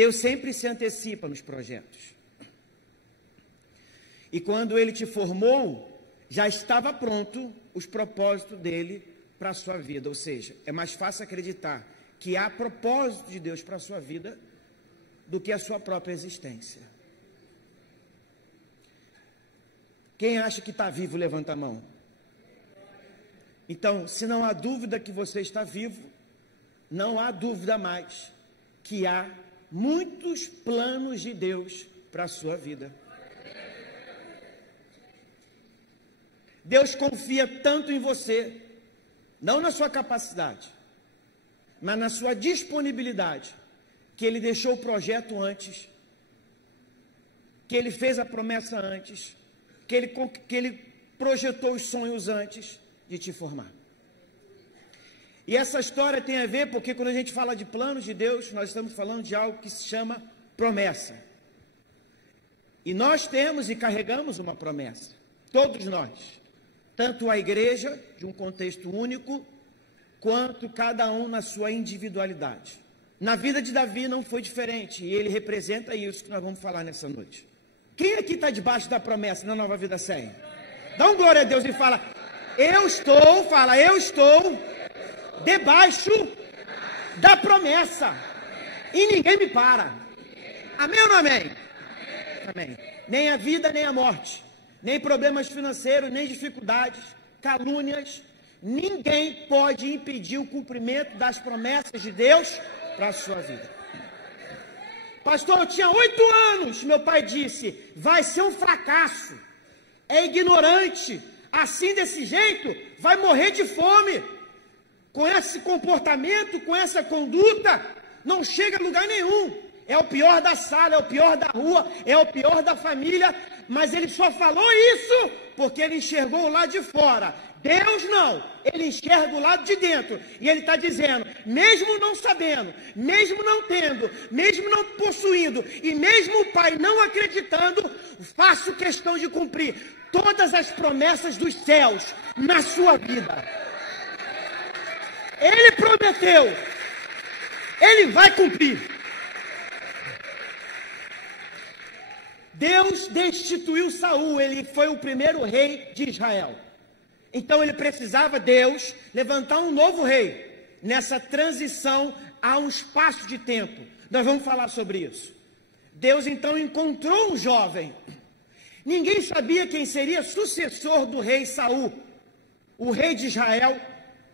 Deus sempre se antecipa nos projetos. E quando Ele te formou, já estava pronto os propósitos dEle para a sua vida. Ou seja, é mais fácil acreditar que há propósito de Deus para a sua vida do que a sua própria existência. Quem acha que está vivo, levanta a mão. Então, se não há dúvida que você está vivo, não há dúvida mais que há muitos planos de Deus para a sua vida. Deus confia tanto em você, não na sua capacidade, mas na sua disponibilidade, que Ele deixou o projeto antes, que Ele fez a promessa antes, que Ele projetou os sonhos antes de te formar. E essa história tem a ver porque quando a gente fala de planos de Deus, nós estamos falando de algo que se chama promessa. E nós temos e carregamos uma promessa, todos nós, tanto a igreja, de um contexto único, quanto cada um na sua individualidade. Na vida de Davi não foi diferente, e ele representa isso que nós vamos falar nessa noite. Quem aqui está debaixo da promessa na Nova Vida 100? Dá um glória a Deus e fala, eu estou debaixo da promessa, e ninguém me para. Amém ou não amém? Amém. Nem a vida, nem a morte, nem problemas financeiros, nem dificuldades, calúnias, ninguém pode impedir o cumprimento das promessas de Deus para a sua vida. Pastor, eu tinha 8 anos, meu pai disse, vai ser um fracasso, é ignorante, assim desse jeito, vai morrer de fome, com esse comportamento, com essa conduta, não chega a lugar nenhum, é o pior da sala, é o pior da rua, é o pior da família, mas ele só falou isso porque ele enxergou o lado de fora. Deus não, ele enxerga o lado de dentro, e ele está dizendo, mesmo não sabendo, mesmo não tendo, mesmo não possuindo, e mesmo o pai não acreditando, faço questão de cumprir todas as promessas dos céus na sua vida. Ele prometeu, ele vai cumprir. Deus destituiu Saul, ele foi o primeiro rei de Israel. Então ele precisava, Deus, levantar um novo rei, nessa transição a um espaço de tempo. Nós vamos falar sobre isso. Deus então encontrou um jovem. Ninguém sabia quem seria sucessor do rei Saul, o rei de Israel,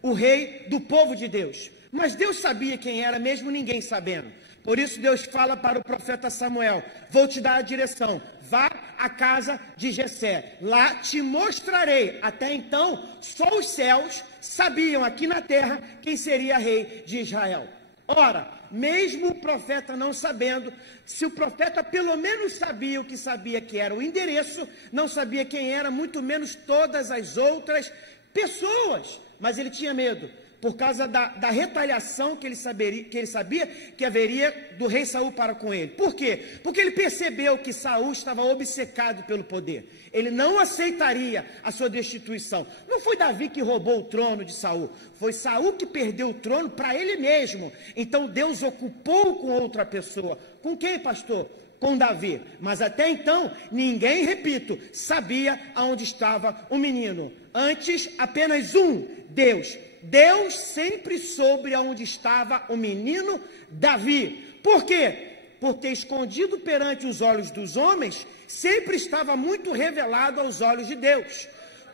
o rei do povo de Deus. Mas Deus sabia quem era, mesmo ninguém sabendo. Por isso Deus fala para o profeta Samuel, vou te dar a direção, vá à casa de Jessé, lá te mostrarei. Até então, só os céus sabiam aqui na terra quem seria rei de Israel. Ora, mesmo o profeta não sabendo, se o profeta pelo menos sabia o que sabia, que era o endereço, não sabia quem era, muito menos todas as outras pessoas, mas ele tinha medo. Por causa da retaliação que ele sabia que haveria do rei Saul para com ele. Por quê? Porque ele percebeu que Saul estava obcecado pelo poder. Ele não aceitaria a sua destituição. Não foi Davi que roubou o trono de Saul. Foi Saul que perdeu o trono para ele mesmo. Então Deus ocupou com outra pessoa. Com quem, pastor? Com Davi. Mas até então, ninguém, repito, sabia aonde estava o menino. Antes, apenas Deus. Deus sempre soube aonde estava o menino Davi. Por quê? Porque escondido perante os olhos dos homens, sempre estava muito revelado aos olhos de Deus.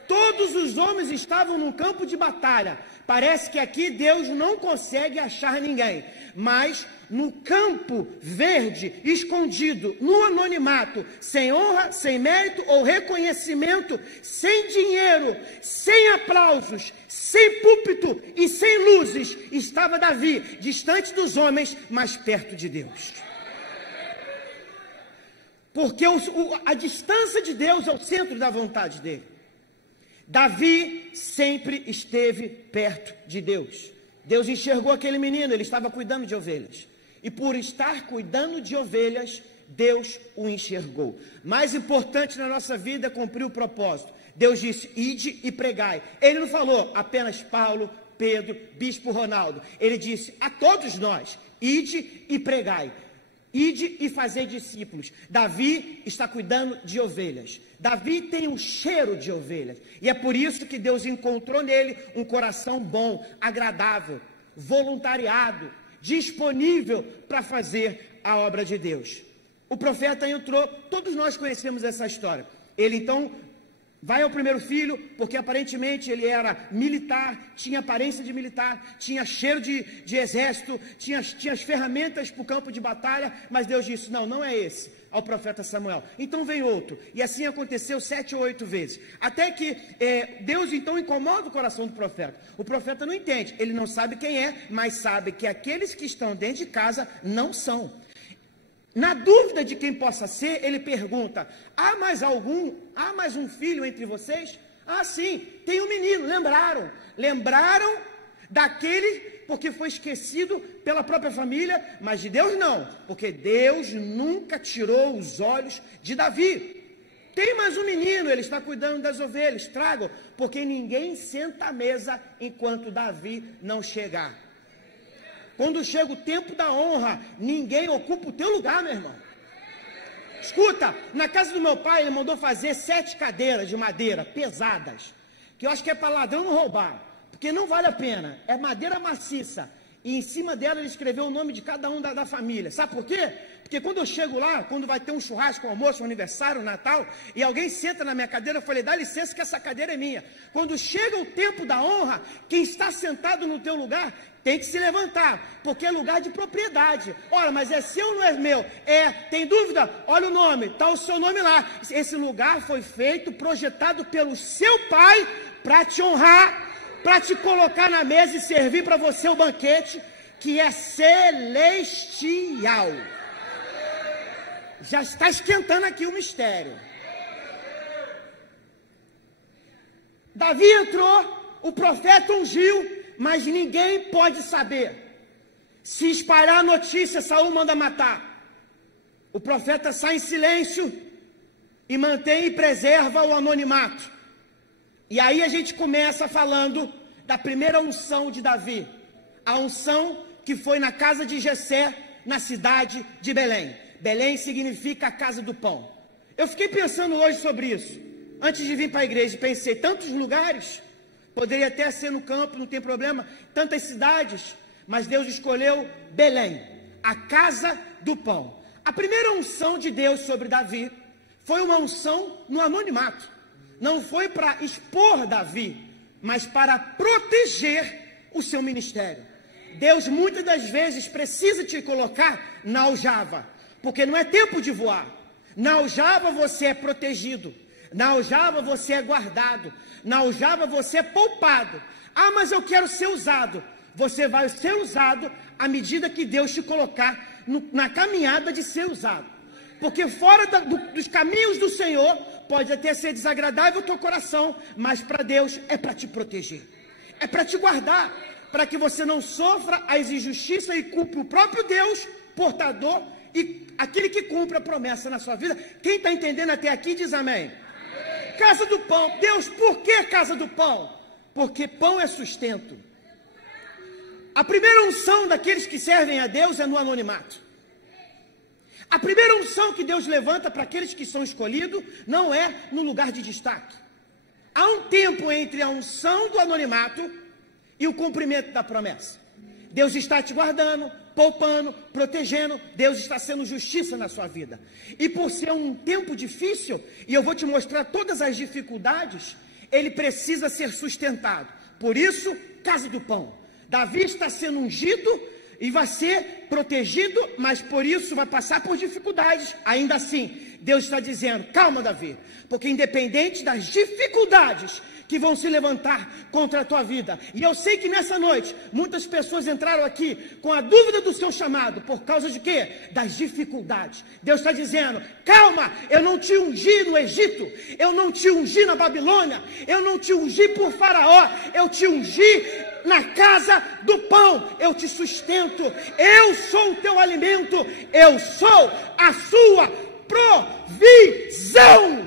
Todos os homens estavam num campo de batalha. Parece que aqui Deus não consegue achar ninguém. Mas no campo verde, escondido, no anonimato, sem honra, sem mérito ou reconhecimento, sem dinheiro, sem aplausos, sem púlpito e sem luzes, estava Davi, distante dos homens, mas perto de Deus. Porque a distância de Deus é o centro da vontade dele. Davi sempre esteve perto de Deus. Deus enxergou aquele menino, ele estava cuidando de ovelhas. E por estar cuidando de ovelhas, Deus o enxergou. Mais importante na nossa vida é cumprir o propósito. Deus disse, ide e pregai. Ele não falou apenas Paulo, Pedro, Bispo Ronaldo. Ele disse a todos nós, ide e pregai. Ide e fazer discípulos. Davi está cuidando de ovelhas. Davi tem um cheiro de ovelhas. E é por isso que Deus encontrou nele um coração bom, agradável, voluntariado, disponível para fazer a obra de Deus. O profeta entrou, todos nós conhecemos essa história. Ele então vai ao primeiro filho, porque aparentemente ele era militar, tinha aparência de militar, tinha cheiro de exército, tinha as ferramentas para o campo de batalha, mas Deus disse, não é esse, ao profeta Samuel. Então vem outro, e assim aconteceu 7 ou 8 vezes, até que Deus então incomoda o coração do profeta. O profeta não entende, ele não sabe quem é, mas sabe que aqueles que estão dentro de casa não são. Na dúvida de quem possa ser, ele pergunta, há mais um filho entre vocês? Ah, sim, tem um menino, lembraram daquele, porque foi esquecido pela própria família, mas de Deus não, porque Deus nunca tirou os olhos de Davi. Tem mais um menino, ele está cuidando das ovelhas, tragam, porque ninguém senta à mesa enquanto Davi não chegar. Quando chega o tempo da honra, ninguém ocupa o teu lugar, meu irmão. Escuta, na casa do meu pai, ele mandou fazer 7 cadeiras de madeira, pesadas, que eu acho que é para ladrão não roubar, porque não vale a pena, é madeira maciça, e em cima dela ele escreveu o nome de cada um da família. Sabe por quê? Porque quando eu chego lá, quando vai ter um churrasco, um almoço, um aniversário, um Natal, e alguém senta na minha cadeira, eu falei, dá licença que essa cadeira é minha. Quando chega o tempo da honra, quem está sentado no teu lugar, tem que se levantar, porque é lugar de propriedade. Ora, mas é seu ou não é meu? Tem dúvida? Olha o nome, está o seu nome lá. Esse lugar foi feito, projetado pelo seu pai, para te honrar, para te colocar na mesa e servir para você o banquete, que é celestial. Já está esquentando aqui o mistério. Davi entrou, o profeta ungiu, mas ninguém pode saber. Se espalhar a notícia, Saul manda matar. O profeta sai em silêncio e mantém e preserva o anonimato. E aí a gente começa falando da primeira unção de Davi. A unção que foi na casa de Jessé, na cidade de Belém. Belém significa a casa do pão. Eu fiquei pensando hoje sobre isso. Antes de vir para a igreja, pensei, tantos lugares, poderia até ser no campo, não tem problema, tantas cidades, mas Deus escolheu Belém, a casa do pão. A primeira unção de Deus sobre Davi foi uma unção no anonimato. Não foi para expor Davi, mas para proteger o seu ministério. Deus muitas das vezes precisa te colocar na aljava, porque não é tempo de voar. Na aljava você é protegido, na aljava você é guardado, na aljava você é poupado. Ah, mas eu quero ser usado. Você vai ser usado à medida que Deus te colocar na caminhada de ser usado. Porque fora dos caminhos do Senhor, pode até ser desagradável o teu coração, mas para Deus é para te proteger, é para te guardar, para que você não sofra as injustiças e cumpra o próprio Deus, portador e aquele que cumpre a promessa na sua vida. Quem está entendendo até aqui diz amém. Casa do pão. Deus, por que casa do pão? Porque pão é sustento. A primeira unção daqueles que servem a Deus é no anonimato. A primeira unção que Deus levanta para aqueles que são escolhidos não é no lugar de destaque. Há um tempo entre a unção do anonimato e o cumprimento da promessa. Deus está te guardando, poupando, protegendo. Deus está sendo justiça na sua vida. E por ser um tempo difícil, e eu vou te mostrar todas as dificuldades, ele precisa ser sustentado. Por isso, casa do pão. Davi está sendo ungido e vai ser protegido, mas por isso vai passar por dificuldades. Ainda assim, Deus está dizendo, calma Davi, porque independente das dificuldades que vão se levantar contra a tua vida, e eu sei que nessa noite, muitas pessoas entraram aqui com a dúvida do seu chamado, por causa de quê? Das dificuldades. Deus está dizendo, calma, eu não te ungi no Egito, eu não te ungi na Babilônia, eu não te ungi por Faraó, eu te ungi na casa do pão, eu te sustento, eu sou o teu alimento, eu sou a sua provisão.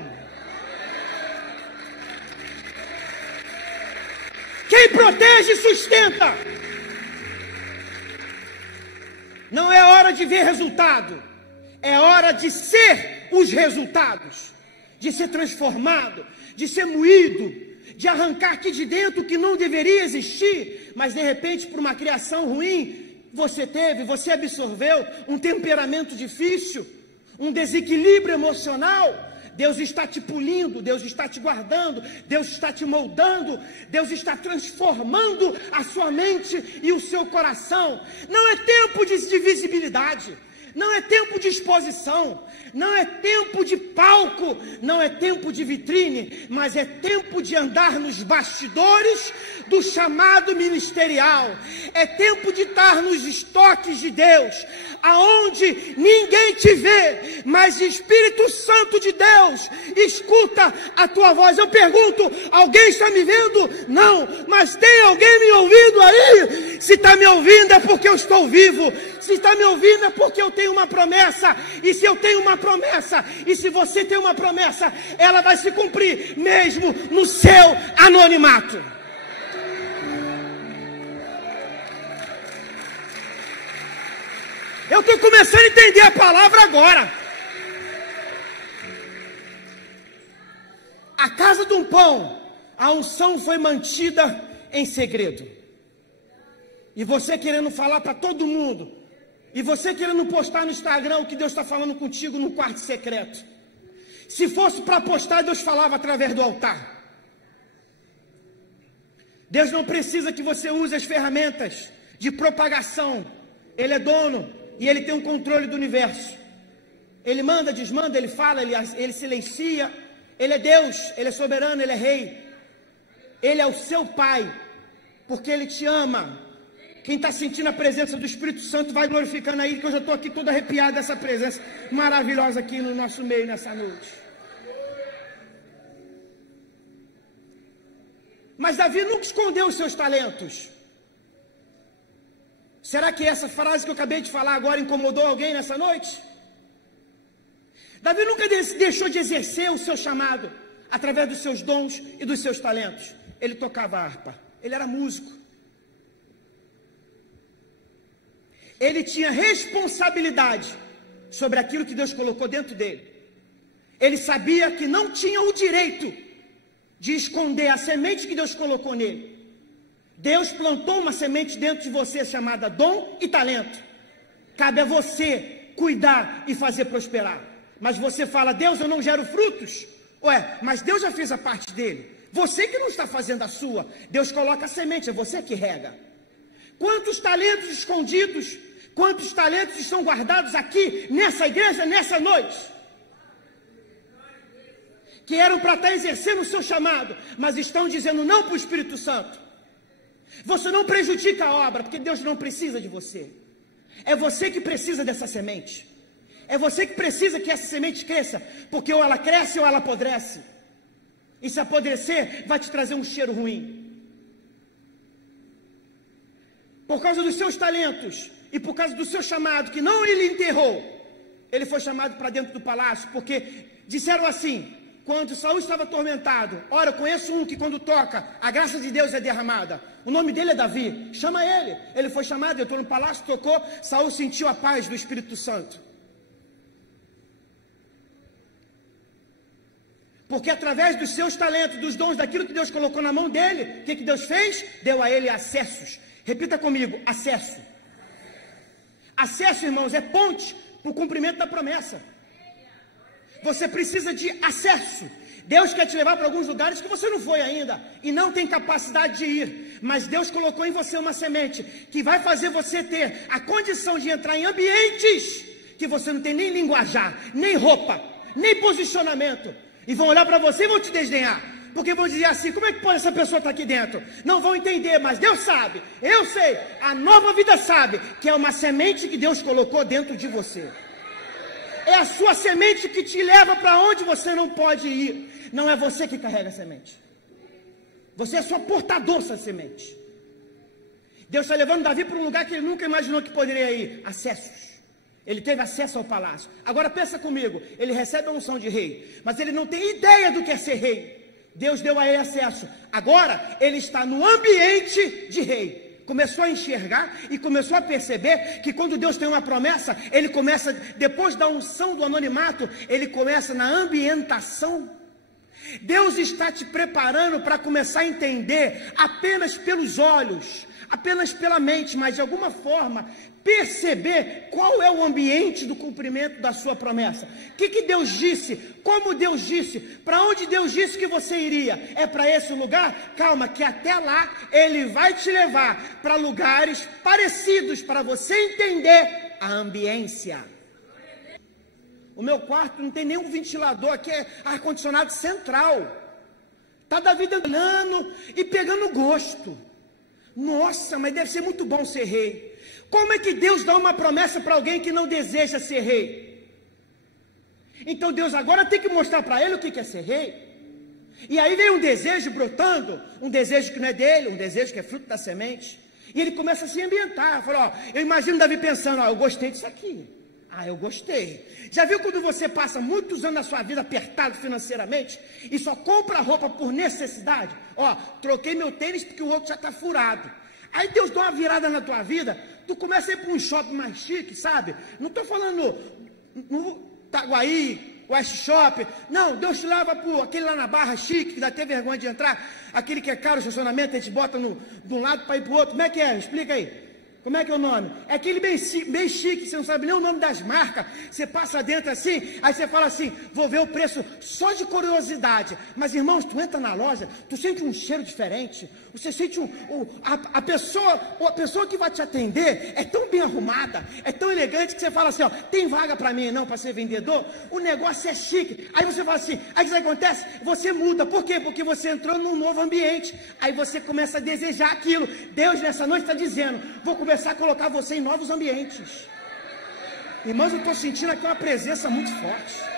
Quem protege, sustenta. Não é hora de ver resultado, É hora de ser os resultados, de ser transformado, de ser moído, de arrancar aqui de dentro o que não deveria existir, mas de repente por uma criação ruim, você absorveu um temperamento difícil, um desequilíbrio emocional. Deus está te polindo, Deus está te guardando, Deus está te moldando, Deus está transformando a sua mente e o seu coração. Não é tempo de visibilidade, não é tempo de exposição, não é tempo de palco, não é tempo de vitrine, mas é tempo de andar nos bastidores do chamado ministerial. É tempo de estar nos estoques de Deus, aonde ninguém te vê, mas o Espírito Santo de Deus escuta a tua voz. Eu pergunto, alguém está me vendo? Não, mas tem alguém me ouvindo aí? Se está me ouvindo é porque eu estou vivo. Se está me ouvindo é porque eu tenho uma promessa. E se eu tenho uma promessa, e se você tem uma promessa, ela vai se cumprir mesmo no seu anonimato. Eu estou começando a entender a palavra agora. A casa de um pão, a unção foi mantida em segredo. E você querendo falar para todo mundo, e você querendo postar no Instagram o que Deus está falando contigo no quarto secreto. Se fosse para postar, Deus falava através do altar. Deus não precisa que você use as ferramentas de propagação. Ele é dono e Ele tem um controle do universo. Ele manda, desmanda, Ele fala, Ele silencia. Ele é Deus, Ele é soberano, Ele é rei. Ele é o seu Pai, porque Ele te ama. Quem está sentindo a presença do Espírito Santo vai glorificando aí, que eu já estou aqui todo arrepiado dessa presença maravilhosa aqui no nosso meio nessa noite. Mas Davi nunca escondeu os seus talentos. Será que essa frase que eu acabei de falar agora incomodou alguém nessa noite? Davi nunca deixou de exercer o seu chamado através dos seus dons e dos seus talentos. Ele tocava harpa, ele era músico. Ele tinha responsabilidade sobre aquilo que Deus colocou dentro dele. Ele sabia que não tinha o direito de esconder a semente que Deus colocou nele. Deus plantou uma semente dentro de você chamada dom e talento. Cabe a você cuidar e fazer prosperar. Mas você fala, Deus, eu não gero frutos. Ué, mas Deus já fez a parte dele. Você que não está fazendo a sua. Deus coloca a semente, é você que rega. Quantos talentos escondidos, quantos talentos estão guardados aqui, nessa igreja, nessa noite? Que eram para estar exercendo o seu chamado, mas estão dizendo não para o Espírito Santo. Você não prejudica a obra, porque Deus não precisa de você. É você que precisa dessa semente. É você que precisa que essa semente cresça, porque ou ela cresce ou ela apodrece. E se apodrecer, vai te trazer um cheiro ruim. Por causa dos seus talentos e por causa do seu chamado, que não ele enterrou, ele foi chamado para dentro do palácio, porque disseram assim, quando Saul estava atormentado, ora, eu conheço um que quando toca, a graça de Deus é derramada, o nome dele é Davi, chama ele. Ele foi chamado, entrou no palácio, tocou, Saul sentiu a paz do Espírito Santo. Porque através dos seus talentos, dos dons, daquilo que Deus colocou na mão dele, o que Deus fez? Deu a ele acessos. Repita comigo, acesso. Acesso, irmãos, é ponte para o cumprimento da promessa. Você precisa de acesso. Deus quer te levar para alguns lugares que você não foi ainda e não tem capacidade de ir. Mas Deus colocou em você uma semente que vai fazer você ter a condição de entrar em ambientes que você não tem nem linguajar, nem roupa, nem posicionamento. E vão olhar para você e vão te desdenhar. Porque vão dizer assim, como é que pode essa pessoa estar aqui dentro? Não vão entender, mas Deus sabe, eu sei, a nova vida sabe, que é uma semente que Deus colocou dentro de você. É a sua semente que te leva para onde você não pode ir. Não é você que carrega a semente. Você é só portador dessa semente. Deus está levando Davi para um lugar que ele nunca imaginou que poderia ir. Acessos. Ele teve acesso ao palácio. Agora pensa comigo, ele recebe a unção de rei, mas ele não tem ideia do que é ser rei. Deus deu a ele acesso. Agora ele está no ambiente de rei. começou a enxergar e começou a perceber que quando Deus tem uma promessa, ele começa, depois da unção do anonimato, ele começa na ambientação. Deus está te preparando para começar a entender apenas pelos olhos, apenas pela mente, mas de alguma forma perceber qual é o ambiente do cumprimento da sua promessa. O que Deus disse? Como Deus disse? Para onde Deus disse que você iria? É para esse lugar? Calma, que até lá Ele vai te levar para lugares parecidos para você entender a ambiência. O meu quarto não tem nenhum ventilador, aqui é ar-condicionado central. Está Davi andando e pegando gosto. Nossa, mas deve ser muito bom ser rei. Como é que Deus dá uma promessa para alguém que não deseja ser rei? Então Deus agora tem que mostrar para ele o que é ser rei. E aí vem um desejo brotando, um desejo que não é dele, um desejo que é fruto da semente. E ele começa a se ambientar. Fala, ó, eu imagino Davi pensando, ó, eu gostei disso aqui. Ah, eu gostei. Já viu quando você passa muitos anos da sua vida apertado financeiramente e só compra roupa por necessidade? Ó, troquei meu tênis porque o outro já está furado. Aí Deus dá uma virada na tua vida, tu começa a ir para um shopping mais chique, sabe? Não estou falando no Itaguaí, West Shop. Não, Deus te leva para aquele lá na Barra chique, que dá até vergonha de entrar. Aquele que é caro o estacionamento, a gente bota de um lado para ir para o outro. Como é que é? Explica aí. Como é que é o nome? É aquele bem chique, você não sabe nem o nome das marcas. Você passa dentro assim, aí você fala assim, vou ver o preço só de curiosidade. Mas irmãos, tu entra na loja, tu sente um cheiro diferente. Você sente a pessoa que vai te atender é tão bem arrumada, é tão elegante que você fala assim, ó, tem vaga para mim não, para ser vendedor? O negócio é chique. Aí você fala assim, aí o que acontece? Você muda, por quê? Porque você entrou num novo ambiente. Aí você começa a desejar aquilo. Deus nessa noite está dizendo, vou começar a colocar você em novos ambientes. Irmãos, eu estou sentindo aqui uma presença muito forte.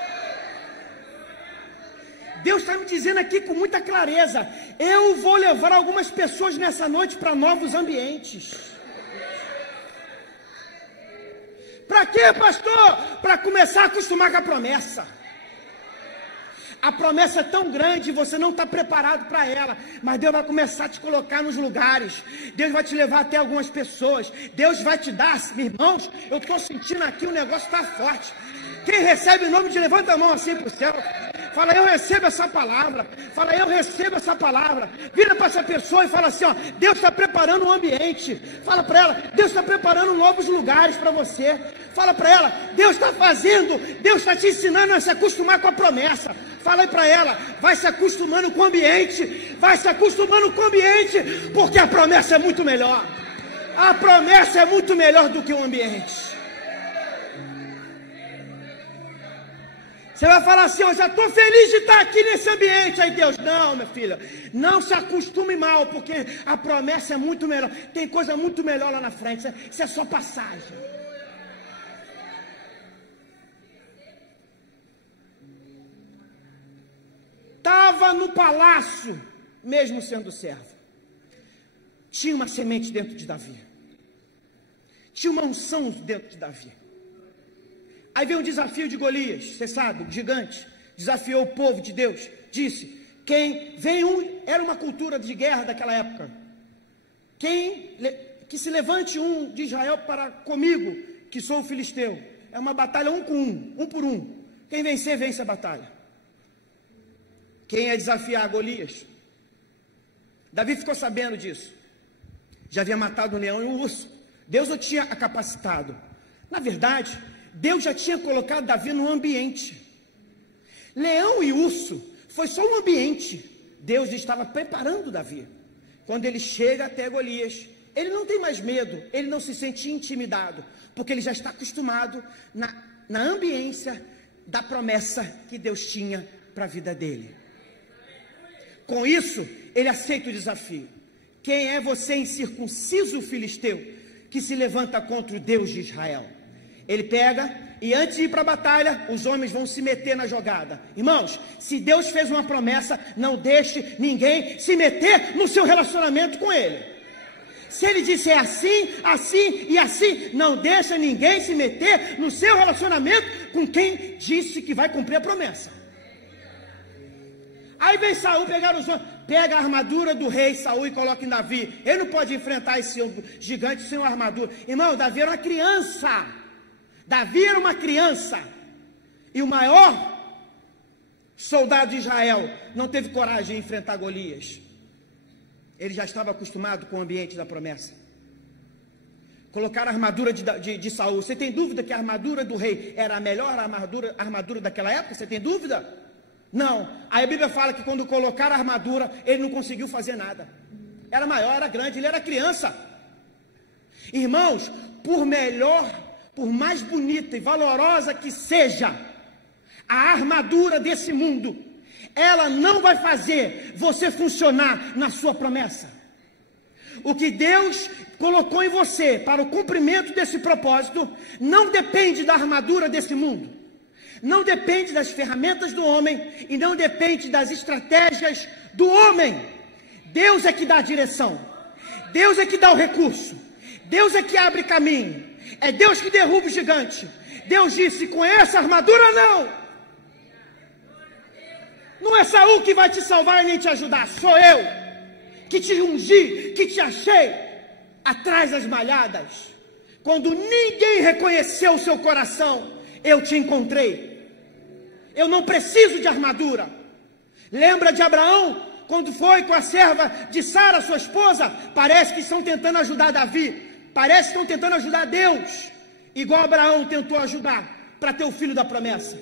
Deus está me dizendo aqui com muita clareza, eu vou levar algumas pessoas nessa noite para novos ambientes. Para quê, pastor? Para começar a acostumar com a promessa. A promessa é tão grande, você não está preparado para ela, mas Deus vai começar a te colocar nos lugares, Deus vai te levar até algumas pessoas, Deus vai te dar, irmãos, eu estou sentindo aqui, o negócio está forte. Quem recebe o nome de levanta a mão assim para o céu, fala, eu recebo essa palavra, fala, eu recebo essa palavra, vira para essa pessoa e fala assim, ó, Deus está preparando um ambiente, fala para ela, Deus está preparando novos lugares para você, fala para ela, Deus está fazendo, Deus está te ensinando a se acostumar com a promessa, fala aí para ela, vai se acostumando com o ambiente, vai se acostumando com o ambiente, porque a promessa é muito melhor, a promessa é muito melhor do que o ambiente. Você vai falar assim, eu já estou feliz de estar aqui nesse ambiente. Aí Deus, não, minha filha, não se acostume mal, porque a promessa é muito melhor. Tem coisa muito melhor lá na frente, isso é só passagem. Estava no palácio, mesmo sendo servo. Tinha uma semente dentro de Davi. Tinha uma unção dentro de Davi. Aí veio um desafio de Golias, você sabe, o gigante, desafiou o povo de Deus, disse, era uma cultura de guerra daquela época, que se levante um de Israel para comigo, que sou o filisteu, é uma batalha um por um, quem vencer, vence a batalha. Quem ia desafiar Golias? Davi ficou sabendo disso, já havia matado um leão e um urso, Deus o tinha capacitado, na verdade, Deus já tinha colocado Davi no ambiente. Leão e urso foi só um ambiente. Deus estava preparando Davi. Quando ele chega até Golias, ele não tem mais medo, ele não se sente intimidado, porque ele já está acostumado na ambiência da promessa que Deus tinha para a vida dele. Com isso, ele aceita o desafio. Quem é você, incircunciso filisteu, que se levanta contra o Deus de Israel? Ele pega e antes de ir para a batalha, os homens vão se meter na jogada. Irmãos, se Deus fez uma promessa, não deixe ninguém se meter no seu relacionamento com Ele. Se Ele disse é assim, assim e assim, não deixa ninguém se meter no seu relacionamento com quem disse que vai cumprir a promessa. Aí vem Saul pegar os homens, pega a armadura do rei Saul e coloca em Davi. Ele não pode enfrentar esse gigante sem uma armadura. Irmão, Davi era uma criança. Davi era uma criança. E o maior soldado de Israel não teve coragem de enfrentar Golias. Ele já estava acostumado com o ambiente da promessa. Colocar a armadura de Saul. Você tem dúvida que a armadura do rei era a melhor armadura daquela época? Você tem dúvida? Não. Aí a Bíblia fala que quando colocaram a armadura, ele não conseguiu fazer nada. Era maior, era grande, ele era criança. Irmãos, por mais bonita e valorosa que seja a armadura desse mundo, ela não vai fazer você funcionar na sua promessa. O que Deus colocou em você para o cumprimento desse propósito não depende da armadura desse mundo, não depende das ferramentas do homem e não depende das estratégias do homem. Deus é que dá a direção, Deus é que dá o recurso, Deus é que abre caminho, é Deus que derruba o gigante. Deus disse: com essa armadura não é Saul que vai te salvar nem te ajudar, sou eu que te ungi, que te achei atrás das malhadas. Quando ninguém reconheceu o seu coração, eu te encontrei. Eu não preciso de armadura. Lembra de Abraão, quando foi com a serva de Sara, sua esposa? Parece que estão tentando ajudar Davi, parece que estão tentando ajudar Deus, igual Abraão tentou ajudar para ter o filho da promessa.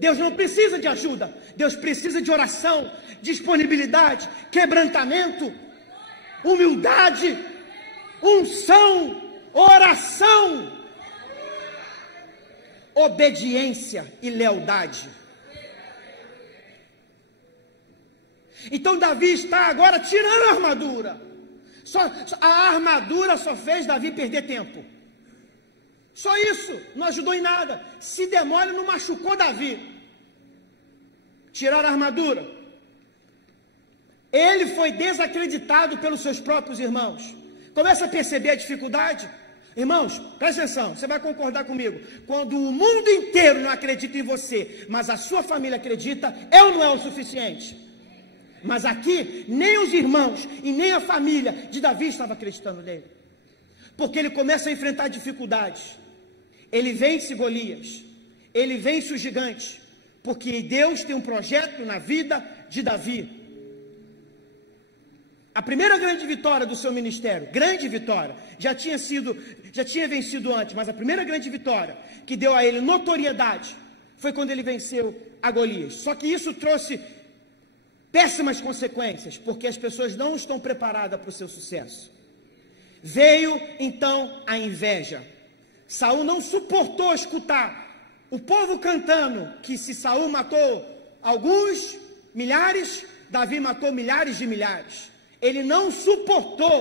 Deus não precisa de ajuda, Deus precisa de oração, disponibilidade, quebrantamento, humildade, unção, oração, obediência e lealdade. Então Davi está agora tirando a armadura. A armadura só fez Davi perder tempo. Só isso, não ajudou em nada. Se demole, não machucou Davi. Tirar a armadura. Ele foi desacreditado pelos seus próprios irmãos. Começa a perceber a dificuldade. Irmãos, presta atenção, você vai concordar comigo. Quando o mundo inteiro não acredita em você, mas a sua família acredita, é ou não é o suficiente? Mas aqui, nem os irmãos e nem a família de Davi estavam acreditando nele. Porque ele começa a enfrentar dificuldades. Ele vence Golias, ele vence o gigante, porque Deus tem um projeto na vida de Davi. A primeira grande vitória do seu ministério, grande vitória, já tinha vencido antes, mas a primeira grande vitória que deu a ele notoriedade foi quando ele venceu a Golias. Só que isso trouxe péssimas consequências, porque as pessoas não estão preparadas para o seu sucesso. Veio então a inveja. Saul não suportou escutar o povo cantando que se Saul matou alguns milhares, Davi matou milhares de milhares. Ele não suportou.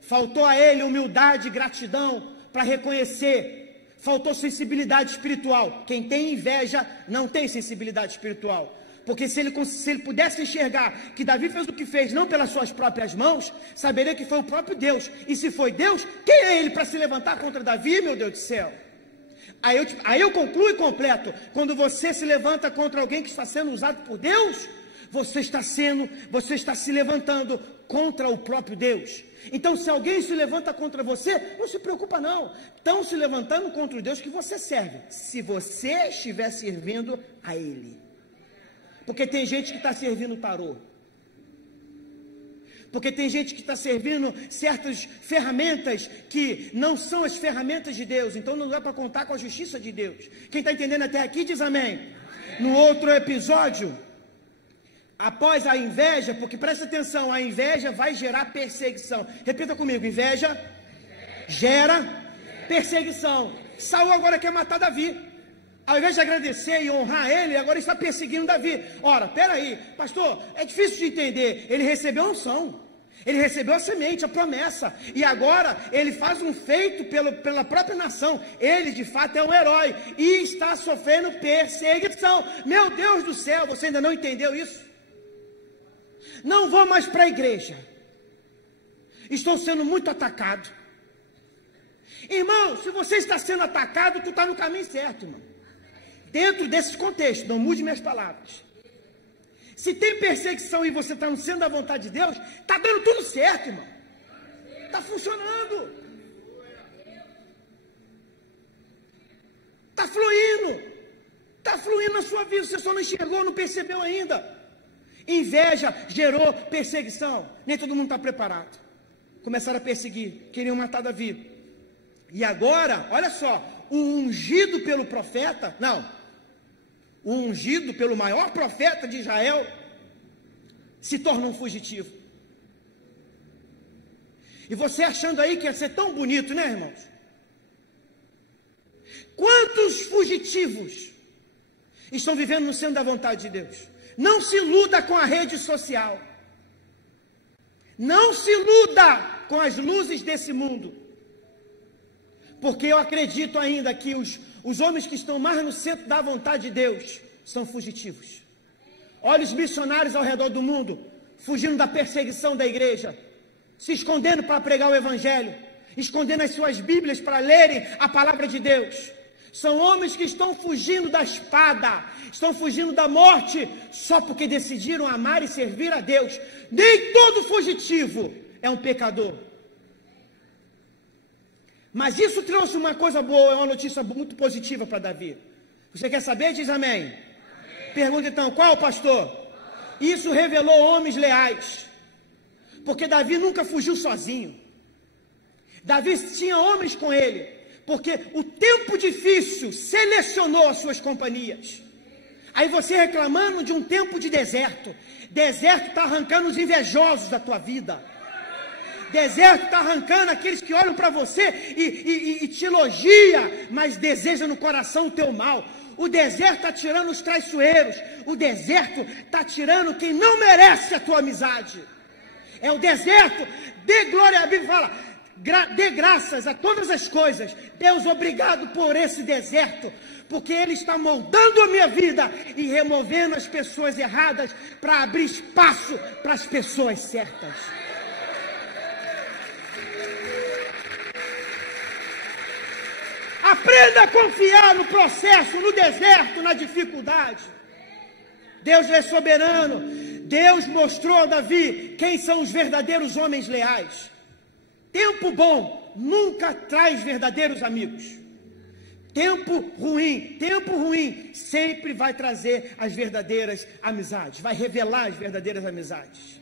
Faltou a ele humildade e gratidão para reconhecer. Faltou sensibilidade espiritual. Quem tem inveja não tem sensibilidade espiritual. Porque se ele pudesse enxergar que Davi fez o que fez, não pelas suas próprias mãos, saberia que foi o próprio Deus. E se foi Deus, quem é ele para se levantar contra Davi, meu Deus do céu? Aí eu concluo e completo. Quando você se levanta contra alguém que está sendo usado por Deus, você está se levantando contra o próprio Deus. Então, se alguém se levanta contra você, não se preocupa não. Estão se levantando contra o Deus que você serve, se você estiver servindo a Ele. Porque tem gente que está servindo tarô. Porque tem gente que está servindo certas ferramentas que não são as ferramentas de Deus. Então não dá para contar com a justiça de Deus. Quem está entendendo até aqui diz amém. No outro episódio, após a inveja, porque presta atenção, a inveja vai gerar perseguição. Repita comigo, inveja gera perseguição. Saul agora quer matar Davi. Ao invés de agradecer e honrar ele, agora está perseguindo Davi. Ora, peraí, pastor, é difícil de entender. Ele recebeu a unção, ele recebeu a semente, a promessa, e agora ele faz um feito pela própria nação. Ele de fato é um herói e está sofrendo perseguição. Meu Deus do céu, você ainda não entendeu isso? Não vou mais para a igreja, estou sendo muito atacado. Irmão, se você está sendo atacado, tu está no caminho certo, irmão. Dentro desse contexto, não mude minhas palavras. Se tem perseguição e você está no centro da vontade de Deus, está dando tudo certo, irmão. Está funcionando. Está fluindo. Está fluindo na sua vida, você só não enxergou, não percebeu ainda. Inveja gerou perseguição. Nem todo mundo está preparado. Começaram a perseguir, queriam matar Davi. E agora, olha só, o ungido pelo profeta, o ungido pelo maior profeta de Israel, se torna um fugitivo. E você achando aí que ia ser tão bonito, né, irmãos? Quantos fugitivos estão vivendo no centro da vontade de Deus? Não se iluda com a rede social. Não se iluda com as luzes desse mundo. Porque eu acredito ainda que os homens que estão mais no centro da vontade de Deus são fugitivos. Olha os missionários ao redor do mundo, fugindo da perseguição da igreja, se escondendo para pregar o evangelho, escondendo as suas bíblias para lerem a palavra de Deus. São homens que estão fugindo da espada, estão fugindo da morte, só porque decidiram amar e servir a Deus. Nem todo fugitivo é um pecador. Mas isso trouxe uma coisa boa, é uma notícia muito positiva para Davi. Você quer saber? Diz amém. Amém. Pergunta então, qual, pastor? Isso revelou homens leais. Porque Davi nunca fugiu sozinho. Davi tinha homens com ele. Porque o tempo difícil selecionou as suas companhias. Aí você reclamando de um tempo de deserto. Deserto está arrancando os invejosos da tua vida. Deserto está arrancando aqueles que olham para você e te elogia, mas deseja no coração o teu mal. O deserto está tirando os traiçoeiros. O deserto está tirando quem não merece a tua amizade. É o deserto. Dê glória, a Bíblia fala, dê graças a todas as coisas. Deus, obrigado por esse deserto, porque Ele está moldando a minha vida e removendo as pessoas erradas para abrir espaço para as pessoas certas. Aprenda a confiar no processo, no deserto, na dificuldade. Deus é soberano. Deus mostrou a Davi quem são os verdadeiros homens leais. Tempo bom nunca traz verdadeiros amigos. Tempo ruim sempre vai trazer as verdadeiras amizades, vai revelar as verdadeiras amizades.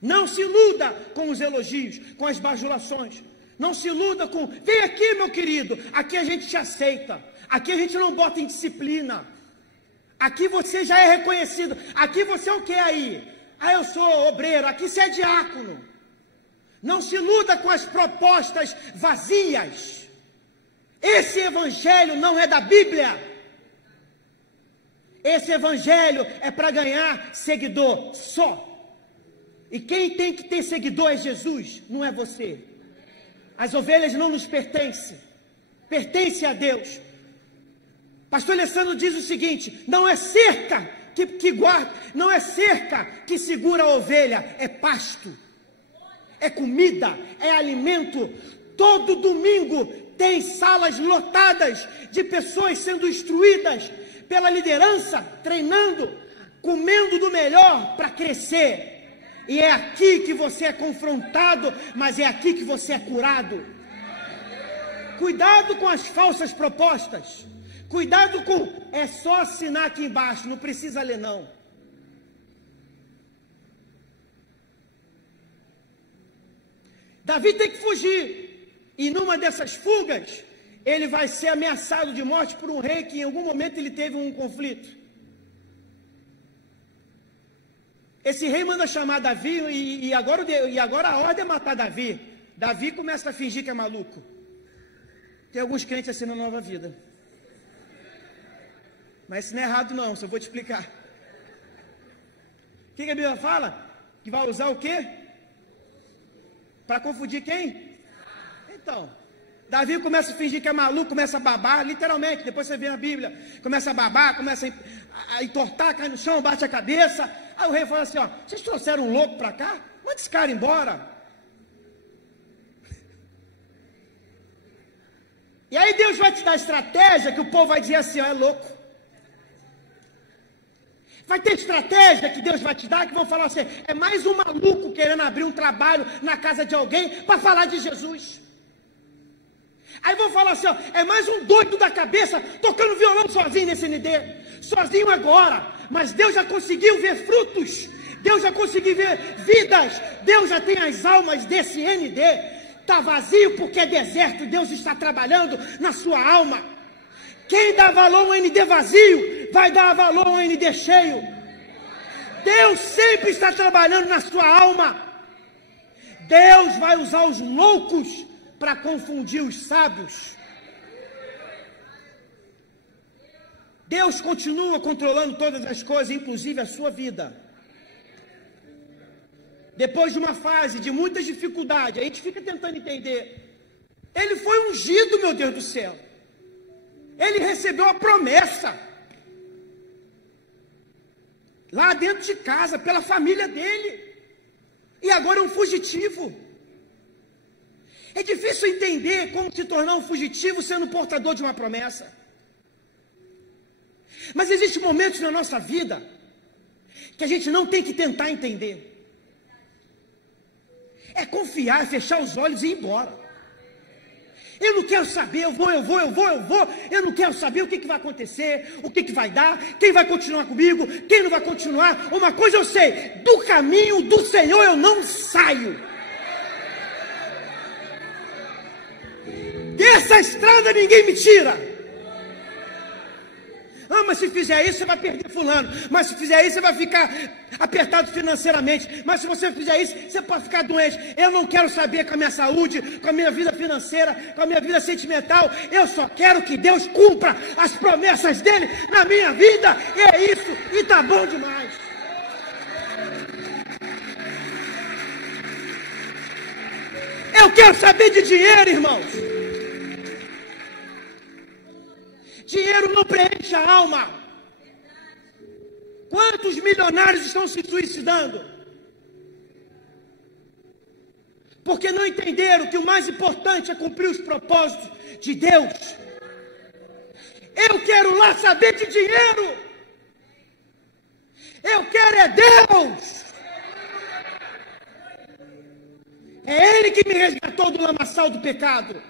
Não se iluda com os elogios, com as bajulações. Não se iluda com, vem aqui meu querido, aqui a gente te aceita, aqui a gente não bota em disciplina, aqui você já é reconhecido, aqui você é o que aí? Ah, eu sou obreiro, aqui você é diácono. Não se iluda com as propostas vazias. Esse evangelho não é da Bíblia. Esse evangelho é para ganhar seguidor só. E quem tem que ter seguidor é Jesus, não é você. As ovelhas não nos pertencem, pertencem a Deus. Pastor Alessandro diz o seguinte: não é cerca que guarda, não é cerca que segura a ovelha, é pasto, é comida, é alimento. Todo domingo tem salas lotadas de pessoas sendo instruídas pela liderança, treinando, comendo do melhor para crescer. E é aqui que você é confrontado, mas é aqui que você é curado. Cuidado com as falsas propostas. Cuidado com, é só assinar aqui embaixo, não precisa ler não. Davi tem que fugir. E numa dessas fugas, ele vai ser ameaçado de morte por um rei que em algum momento ele teve um conflito. Esse rei manda chamar Davi e agora a ordem é matar Davi. Davi começa a fingir que é maluco. Tem alguns crentes assim na Nova Vida. Mas isso não é errado não, só vou te explicar. O que a Bíblia fala? Que vai usar o quê? Para confundir quem? Então, Davi começa a fingir que é maluco, começa a babar, literalmente, depois você vê na Bíblia, começa a babar, começa a entortar, cai no chão, bate a cabeça. Aí o rei fala assim, ó, vocês trouxeram um louco para cá? Manda esse cara embora. E aí Deus vai te dar estratégia que o povo vai dizer assim, ó, é louco. Vai ter estratégia que Deus vai te dar, que vão falar assim, é mais um maluco querendo abrir um trabalho na casa de alguém para falar de Jesus. Aí vão falar assim, ó, é mais um doido da cabeça tocando violão sozinho nesse ND. Sozinho agora, mas Deus já conseguiu ver frutos. Deus já conseguiu ver vidas. Deus já tem as almas desse ND. Está vazio porque é deserto. Deus está trabalhando na sua alma. Quem dá valor a um ND vazio, vai dar valor a um ND cheio. Deus sempre está trabalhando na sua alma. Deus vai usar os loucos para confundir os sábios. Deus continua controlando todas as coisas, inclusive a sua vida. Depois de uma fase de muitas dificuldades, a gente fica tentando entender. Ele foi ungido, meu Deus do céu. Ele recebeu a promessa. Lá dentro de casa, pela família dele. E agora é um fugitivo. É difícil entender como se tornar um fugitivo sendo portador de uma promessa. Mas existem momentos na nossa vida que a gente não tem que tentar entender. É confiar, fechar os olhos e ir embora. Eu não quero saber, eu vou. Eu não quero saber o que vai acontecer, o que vai dar, quem vai continuar comigo, quem não vai continuar. Uma coisa eu sei, do caminho do Senhor eu não saio. Dessa estrada ninguém me tira. Ah, mas se fizer isso, você vai perder fulano. Mas se fizer isso, você vai ficar apertado financeiramente. Mas se você fizer isso, você pode ficar doente. Eu não quero saber com a minha saúde, com a minha vida financeira, com a minha vida sentimental. Eu só quero que Deus cumpra as promessas dele na minha vida. E é isso. E tá bom demais. Eu quero saber de dinheiro, irmãos. Dinheiro não preenche a alma. Quantos milionários estão se suicidando? Porque não entenderam que o mais importante é cumprir os propósitos de Deus. Eu quero lá saber de dinheiro. Eu quero é Deus. É Ele que me resgatou do lamaçal do pecado.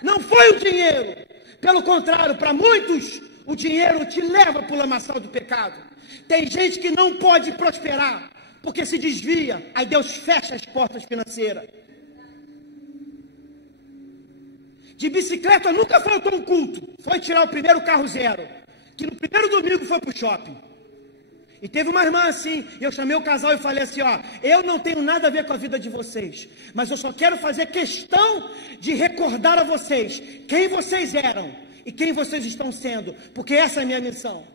Não foi o dinheiro. Pelo contrário, para muitos, o dinheiro te leva para o lamaçal do pecado. Tem gente que não pode prosperar, porque se desvia, aí Deus fecha as portas financeiras. De bicicleta nunca faltou um culto, foi tirar o primeiro carro zero, que no primeiro domingo foi para o shopping. E teve uma irmã assim, eu chamei o casal e falei assim, ó, eu não tenho nada a ver com a vida de vocês, mas eu só quero fazer questão de recordar a vocês quem vocês eram e quem vocês estão sendo, porque essa é a minha missão.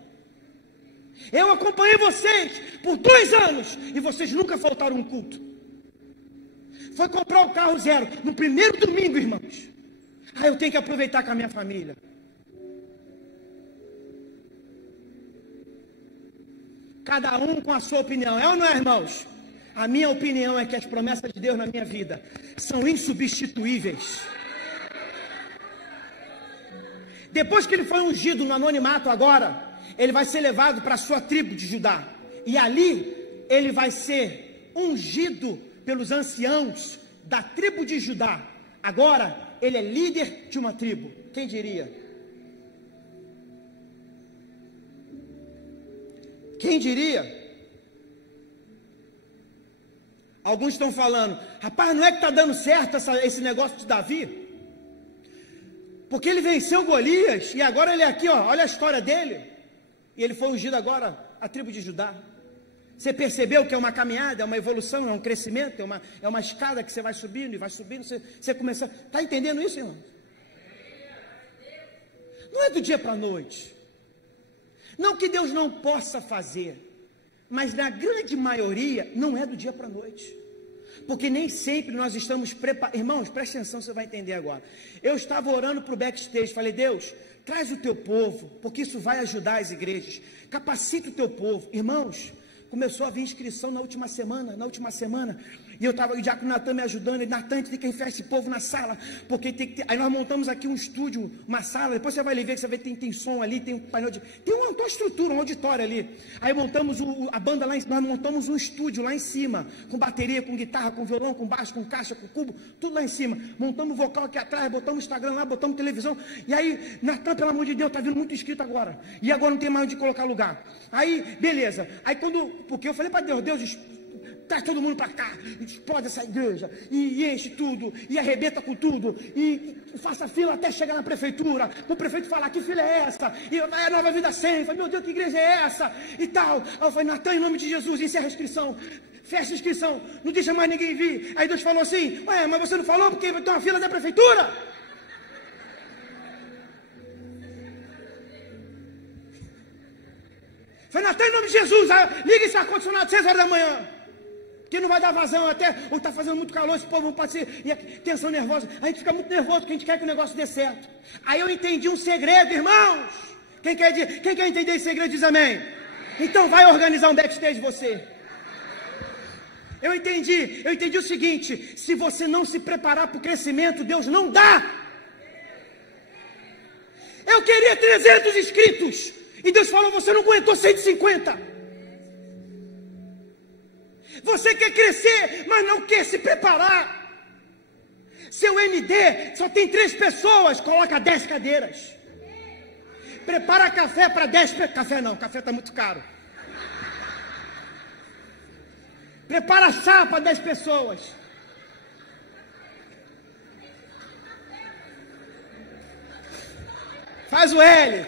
Eu acompanhei vocês por 2 anos e vocês nunca faltaram um culto. Foi comprar o carro zero no primeiro domingo, irmãos. Ah, eu tenho que aproveitar com a minha família. Cada um com a sua opinião, é ou não é, irmãos? A minha opinião é que as promessas de Deus na minha vida são insubstituíveis. Depois que ele foi ungido no anonimato agora, ele vai ser levado para a sua tribo de Judá. E ali, ele vai ser ungido pelos anciãos da tribo de Judá. Agora, ele é líder de uma tribo. Quem diria? Quem diria? Alguns estão falando, rapaz, não é que está dando certo esse negócio de Davi? Porque ele venceu Golias e agora ele é aqui, ó, olha a história dele. E ele foi ungido agora à tribo de Judá. Você percebeu que é uma caminhada, é uma evolução, é um crescimento, é uma escada que você vai subindo e vai subindo, você começa... Está entendendo isso, irmão? Não é do dia para a noite. Não que Deus não possa fazer, mas na grande maioria não é do dia para a noite. Porque nem sempre nós estamos preparados. Irmãos, preste atenção, você vai entender agora. Eu estava orando para o backstage, falei, Deus, traz o teu povo, porque isso vai ajudar as igrejas. Capacita o teu povo. Irmãos, começou a vir inscrição na última semana, E eu estava, o diácono Natan me ajudando. Ele, Natan, tem que enfiar esse povo na sala, porque tem que ter... Aí nós montamos aqui um estúdio, uma sala. Depois você vai ver, que você vê que tem som ali, tem um painel de... Tem uma estrutura, um auditório ali. Aí montamos a banda lá em cima. Nós montamos um estúdio lá em cima, com bateria, com guitarra, com violão, com baixo, com caixa, com cubo, tudo lá em cima. Montamos vocal aqui atrás, botamos Instagram lá, botamos televisão. E aí, Natan, pelo amor de Deus, tá vindo muito inscrito agora. E agora não tem mais onde colocar lugar. Aí, beleza. Aí porque eu falei para Deus, traz todo mundo para cá, explode essa igreja, e enche tudo, e arrebenta com tudo, e faça fila até chegar na prefeitura, para o prefeito falar, que fila é essa? E é Nova Vida 100, eu falei, meu Deus, que igreja é essa? E tal. Aí eu falei, Natan, em nome de Jesus, encerra a inscrição, fecha a inscrição, não deixa mais ninguém vir. Aí Deus falou assim, ué, mas você não falou porque tem uma fila da prefeitura? Falei, Natan, em nome de Jesus, liga esse ar-condicionado às 6 horas da manhã. Que não vai dar vazão até, ou está fazendo muito calor, esse povo não pode ser, e a tensão nervosa, a gente fica muito nervoso, porque a gente quer que o negócio dê certo. Aí eu entendi um segredo, irmãos. Quem quer entender esse segredo diz amém. Então vai organizar um backstage você. Eu entendi o seguinte, se você não se preparar para o crescimento, Deus não dá. Eu queria 300 inscritos, e Deus falou, você não aguentou 150. Você quer crescer, mas não quer se preparar. Seu MD só tem 3 pessoas, coloca 10 cadeiras. Prepara café para 10 pessoas. Café não, café está muito caro. Prepara chá para 10 pessoas. Faz o L.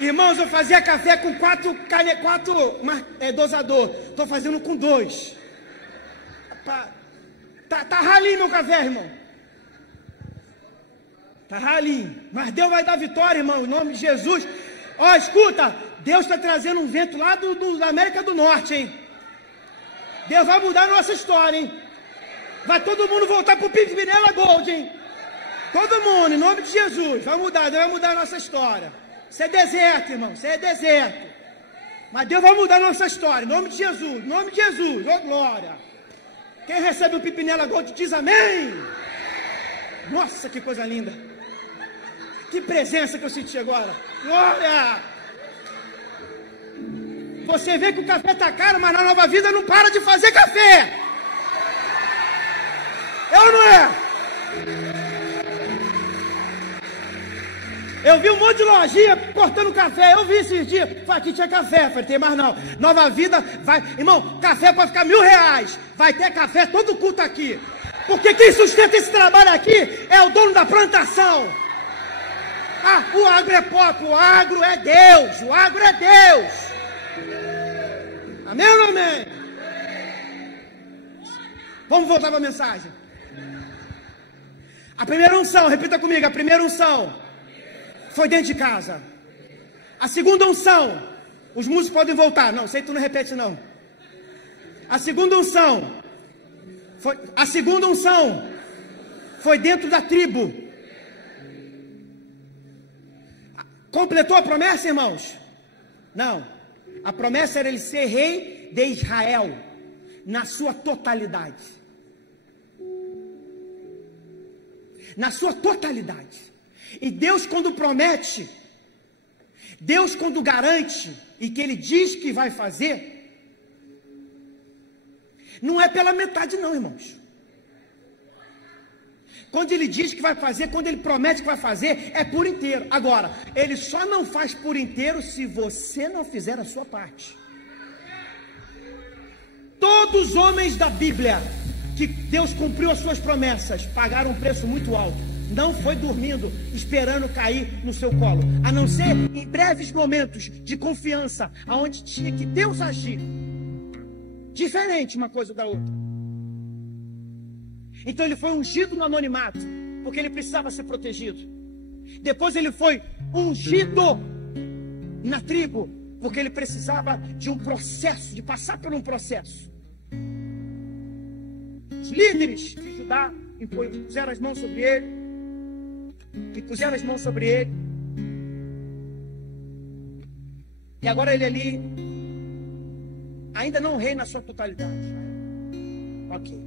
Irmãos, eu fazia café com 4 dosador. Estou fazendo com 2. Tá ralinho meu café, irmão. Tá ralinho. Mas Deus vai dar vitória, irmão, em nome de Jesus. Ó, escuta, Deus está trazendo um vento lá da América do Norte, hein? Deus vai mudar a nossa história, hein? Vai todo mundo voltar pro Pimpinela Gold, hein? Todo mundo, em nome de Jesus. Deus vai mudar a nossa história. Isso é deserto, irmão, isso é deserto. Mas Deus vai mudar a nossa história, em nome de Jesus, ô glória. Quem recebe o Pimpinela Gold diz amém. Nossa, que coisa linda. Que presença que eu senti agora. Glória. Você vê que o café tá caro, mas na Nova Vida não para de fazer café. É ou não é? Eu vi um monte de lojinha cortando café. Eu vi esses dias. Falei, aqui tinha café. Falei, tem mais não. Nova Vida vai. Irmão, café pode ficar R$1.000. Vai ter café todo culto aqui. Porque quem sustenta esse trabalho aqui é o dono da plantação. Ah, o agro é pop. O agro é Deus. O agro é Deus. Amém ou não amém? Vamos voltar para a mensagem. A primeira unção, repita comigo. A primeira unção foi dentro de casa. A segunda unção, os músicos podem voltar. Não, sei que tu não repete não. A segunda unção foi dentro da tribo. Completou a promessa, irmãos? Não. A promessa era ele ser rei de Israel na sua totalidade. Na sua totalidade. E Deus, quando promete, Deus, quando garante, e que Ele diz que vai fazer, não é pela metade não, irmãos. Quando Ele diz que vai fazer, quando Ele promete que vai fazer, é por inteiro. Agora, Ele só não faz por inteiro se você não fizer a sua parte. Todos os homens da Bíblia, que Deus cumpriu as suas promessas, pagaram um preço muito alto. Não foi dormindo, esperando cair no seu colo. A não ser em breves momentos de confiança, aonde tinha que Deus agir. Diferente uma coisa da outra. Então ele foi ungido no anonimato, porque ele precisava ser protegido. Depois ele foi ungido na tribo, porque ele precisava de um processo, de passar por um processo. Os líderes de Judá puseram as mãos sobre ele. E puseram as mãos sobre ele. E agora ele ali ainda não reina na sua totalidade. Ok.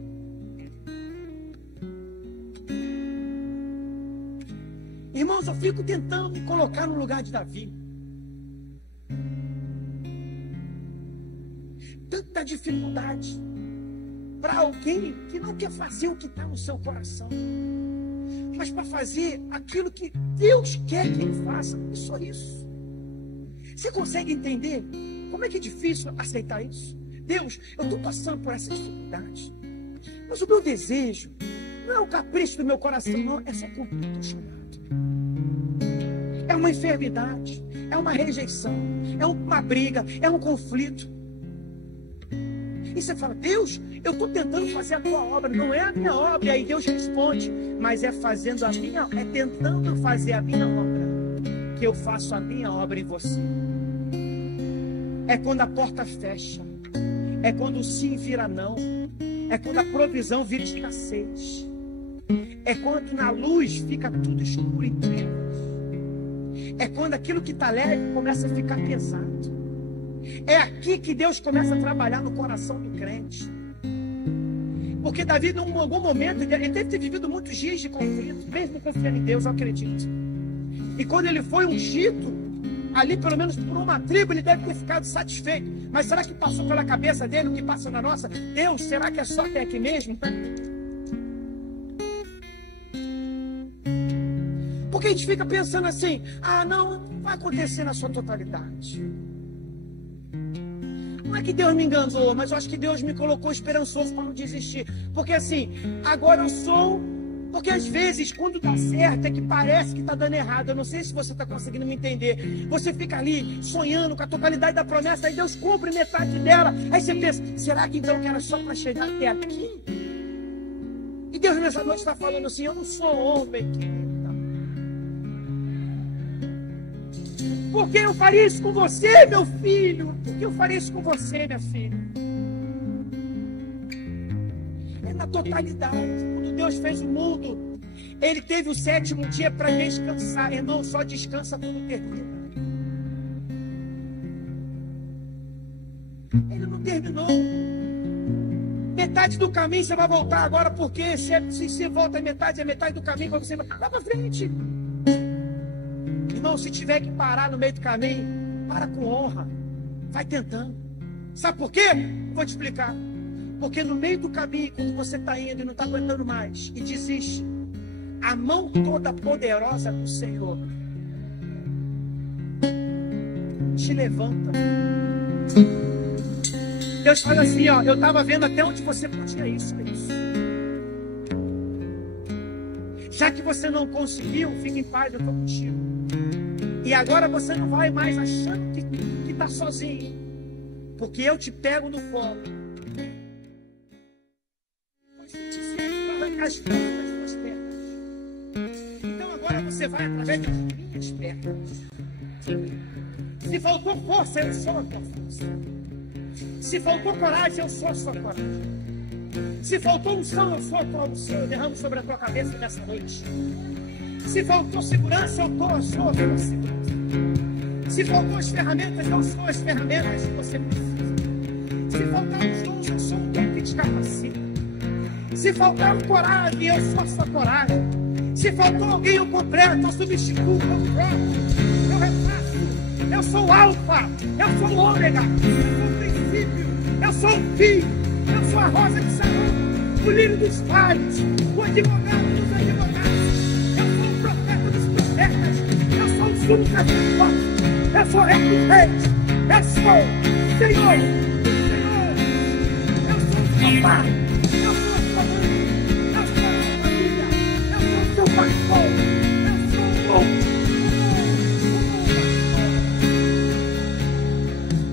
Irmãos, eu fico tentando me colocar no lugar de Davi. Tanta dificuldade para alguém que não quer fazer o que está no seu coração, mas para fazer aquilo que Deus quer que ele faça. E só isso. Você consegue entender como é que é difícil aceitar isso? Deus, eu estou passando por essa dificuldade, mas o meu desejo não é o capricho do meu coração, não, é só cumprir o teu chamado. É uma enfermidade, é uma rejeição, é uma briga, é um conflito. E você fala, Deus, eu estou tentando fazer a tua obra, não é a minha obra. E aí Deus responde, mas é fazendo a minha, é tentando fazer a minha obra, que eu faço a minha obra em você. É quando a porta fecha, é quando o sim vira não, é quando a provisão vira escassez, é quando na luz fica tudo escuro em trevas, é quando aquilo que está leve começa a ficar pesado. É aqui que Deus começa a trabalhar no coração do crente. Porque Davi, em algum momento, ele deve ter vivido muitos dias de conflito, mesmo confiando em Deus, eu acredito. E quando ele foi ungido, ali pelo menos por uma tribo, ele deve ter ficado satisfeito. Mas será que passou pela cabeça dele o que passa na nossa? Deus, será que é só até aqui mesmo? Porque a gente fica pensando assim, não vai acontecer na sua totalidade. Não é que Deus me enganou, mas eu acho que Deus me colocou esperançoso para não desistir. Porque assim, agora eu sou... Porque às vezes, quando dá certo, é que parece que está dando errado. Eu não sei se você está conseguindo me entender. Você fica ali, sonhando com a totalidade da promessa, aí Deus cumpre metade dela. Aí você pensa, será que então que era só para chegar até aqui? E Deus nessa noite está falando assim, eu não sou homem, querida. Por que eu faria isso com você, meu filho? Por que eu faria isso com você, minha filha? É na totalidade. Quando Deus fez o mundo, Ele teve o 7º dia para descansar. Irmão, só descansa quando termina. Ele não terminou. Metade do caminho você vai voltar agora, porque se você volta a metade do caminho, você vai para frente. Irmão, se tiver que parar no meio do caminho, para com honra. Vai tentando. Sabe por quê? Vou te explicar. Porque no meio do caminho, quando você está indo e não está aguentando mais, e desiste, a mão toda poderosa do Senhor te levanta. Deus fala assim, eu estava vendo até onde você podia isso. Já que você não conseguiu, fique em paz, eu estou contigo. E agora você não vai mais achando que está sozinho. Porque eu te pego no colo. Para arrancar as pernas das suas pernas. Então agora você vai através das minhas pernas. Se faltou força, eu sou a tua força. Se faltou coragem, eu sou a sua coragem. Se faltou unção, eu sou a tua unção. Eu derramo sobre a tua cabeça nessa noite. Se faltou segurança, eu sou a tua segurança. Se faltou as ferramentas, eu sou as ferramentas que você precisa. Se faltar os dons, eu sou o dom que te capacita. Se faltar coragem, eu sou a sua coragem. Se faltou alguém, eu completo, eu substituo, eu troco, eu refaço. Eu sou o alfa, eu sou o ômega, eu sou o princípio, eu sou o fim, eu sou a rosa de Sarão, o lírio dos vales, o advogado dos advogados, eu sou o profeta dos profetas, eu sou o sumo sacerdote, eu sou o rei dos reis, eu sou o Senhor, eu sou o seu Pai.